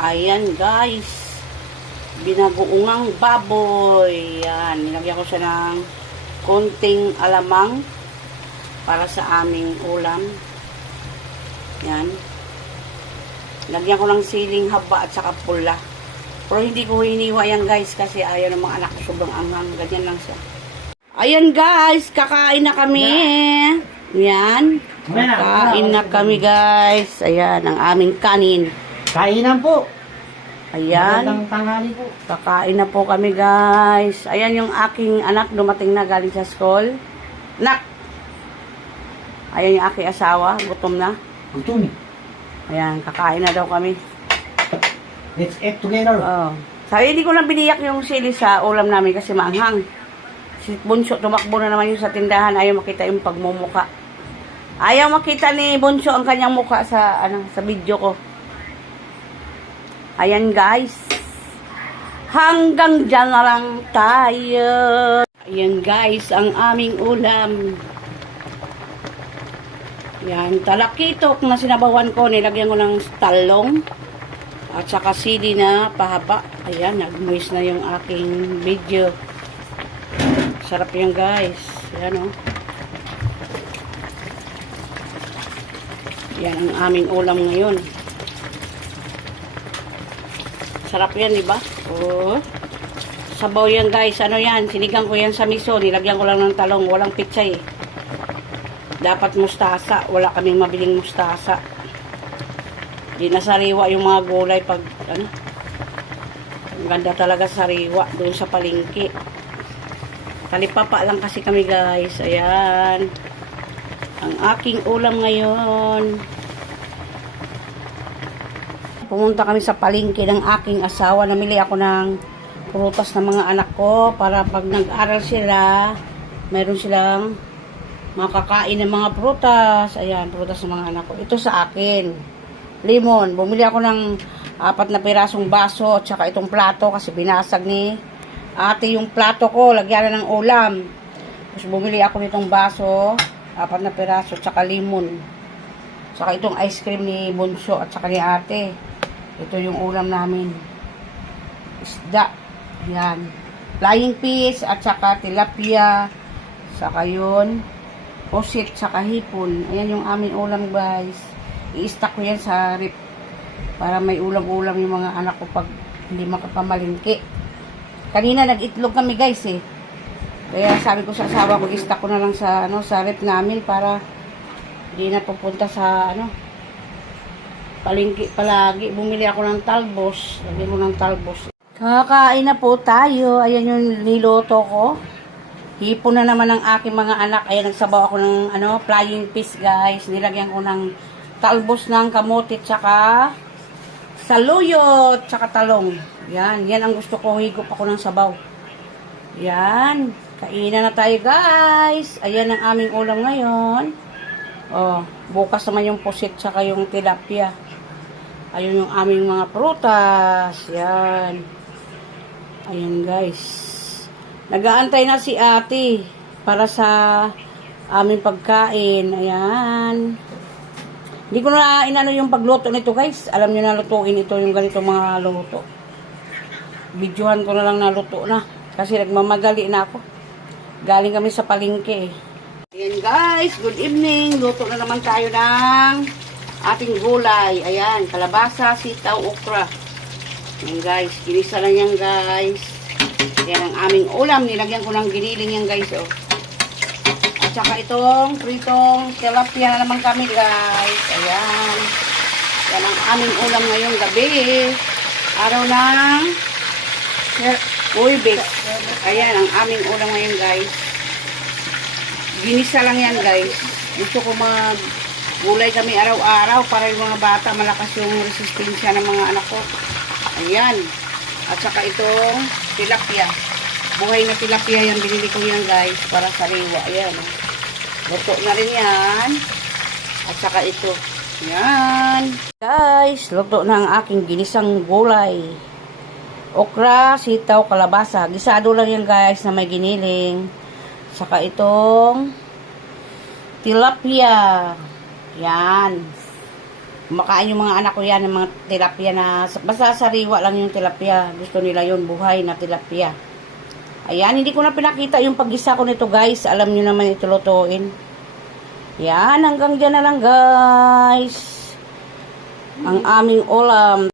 Ayan guys. Binagoongang baboy. Yan. Nilagyan ko siya ng konting alamang para sa aming ulam. Yan. Lagyan ko ng siling haba at saka pula. Pero hindi ko hiniwa yan guys kasi ayaw ng mga anak ko sobrang anghang. Ganyan lang siya. Ayan guys, kakain na kami. Yan. Kakain na kami guys. Ayan, ang aming kanin. Kainan po. Ayan. Magandang tanghali po. Kakain na po kami guys. Ayan yung aking anak dumating na galing sa school. Nak! Ayan yung aking asawa. Gutom na. Gutom. Ayan, kakain na daw kami. Let's eat together. Oh. Sabi, hindi ko lang biniyak yung sili sa ulam namin kasi maanghang. Si Bunso, tumakbo na naman yung sa tindahan. Ayaw makita yung pagmumuka. Ayaw makita ni Bunso ang kanyang muka sa ano sa video ko. Ayan guys. Hanggang dyan na lang tayo. Ayan guys, ang aming ulam. Yan, talakitok na sinabawan ko. Nilagyan ko ng talong. At saka CD na pahaba. Ayan, nag-moist na yung aking video. Sarap yan guys. Ayan o. Yan ang aming ulam ngayon. Sarap yan, di ba? Oh. Sabaw yan guys. Ano yan? Sinigang ko yan sa miso. Nilagyan ko lang ng talong. Walang pitsay. Dapat mustasa. Wala kaming mabiling mustasa. Di na sariwa yung mga gulay pag ano. Ang ganda talaga sariwa doon sa palengke. Talipapa lang kasi kami guys. Ayan. Ang aking ulam ngayon. Pumunta kami sa palengke ng aking asawa. Namili ako ng prutas ng mga anak ko para pag nag-aral sila, meron silang makakain ng mga prutas. Ayan, prutas ng mga anak ko. Ito sa akin. Lemon. Bumili ako ng apat na pirasong baso at saka itong plato kasi binasag ni ate yung plato ko. Lagyan na ng ulam. Tapos bumili ako nitong baso, apat na piraso, at saka lemon. Saka itong ice cream ni Bunso at saka ni ate. Ito yung ulam namin. Isda. Yan. Flying fish at saka tilapia. Saka yun. Pusit, saka hipon. Ayan yung aming ulam guys. I-stack ko yan sa rip. Para may ulam-ulam yung mga anak ko pag hindi makapamalingki. Kanina nag-itlog kami guys eh. Kaya sabi ko sa asawa ko, i-stack ko na lang sa, ano, sa rip namin para hindi na pupunta sa ano, palingki palagi. Bumili ako ng talbos. Lagyan mo ng talbos. Kakain na po tayo. Ayan yung niloto ko. Hipon na naman ng aking mga anak. Ayan, nagsabaw ako ng ano, flying fish guys. Nilagyan ko ng talbos ng kamote tsaka saluyot tsaka talong. Yan, yan ang gusto ko. Higop ako ng sabaw. Yan. Kainan na tayo guys. Ayan ang aming ulam ngayon. Oh, bukas naman yung pusit tsaka yung tilapia. Ayun yung aming mga prutas. Yan. Ayan guys. Nagaantay na si ate para sa aming pagkain. Ayan. Hindi ko na inano yung pagluto nito guys. Alam niyo na lutuin ito yung ganito mga luto. Videohan ko na lang na luto na. Kasi nagmamadali na ako. Galing kami sa palengke eh. Ayan guys, good evening. Luto na naman tayo ng ating gulay. Ayan, kalabasa, sitaw, okra. Ayan guys, kinisa lang yan guys. Ayan ang aming ulam. Nilagyan ko ng giniling yan guys. Oh. At saka itong pritong tilapia na naman kami guys. Ayan. Yan ang aming ulam ngayong gabi. Araw ng Uybis. Ayan ang aming ulam ngayon guys. Ginisa lang yan guys. Gusto ko mag gulay kami araw-araw para yung mga bata malakas yung resistensya ng mga anak ko. Ayan. At saka itong tilapia. Buhay na tilapia yan. Binili ko yan guys para sa riwa. Ayan. Luto na rin yan. At saka ito. Yan. Guys, luto na ang aking ginisang gulay. Okra, sitaw, kalabasa. Gisado lang yan guys na may giniling. Saka itong tilapia. Yan. Kumakain yung mga anak ko yan, ng mga tilapia na, basta sariwa lang yung tilapia. Gusto nila yun, buhay na tilapia. Ayan, hindi ko na pinakita yung paggisa ko nito guys. Alam nyo naman ito lutuin. Yan, hanggang dyan na lang guys. Ang aming ulam,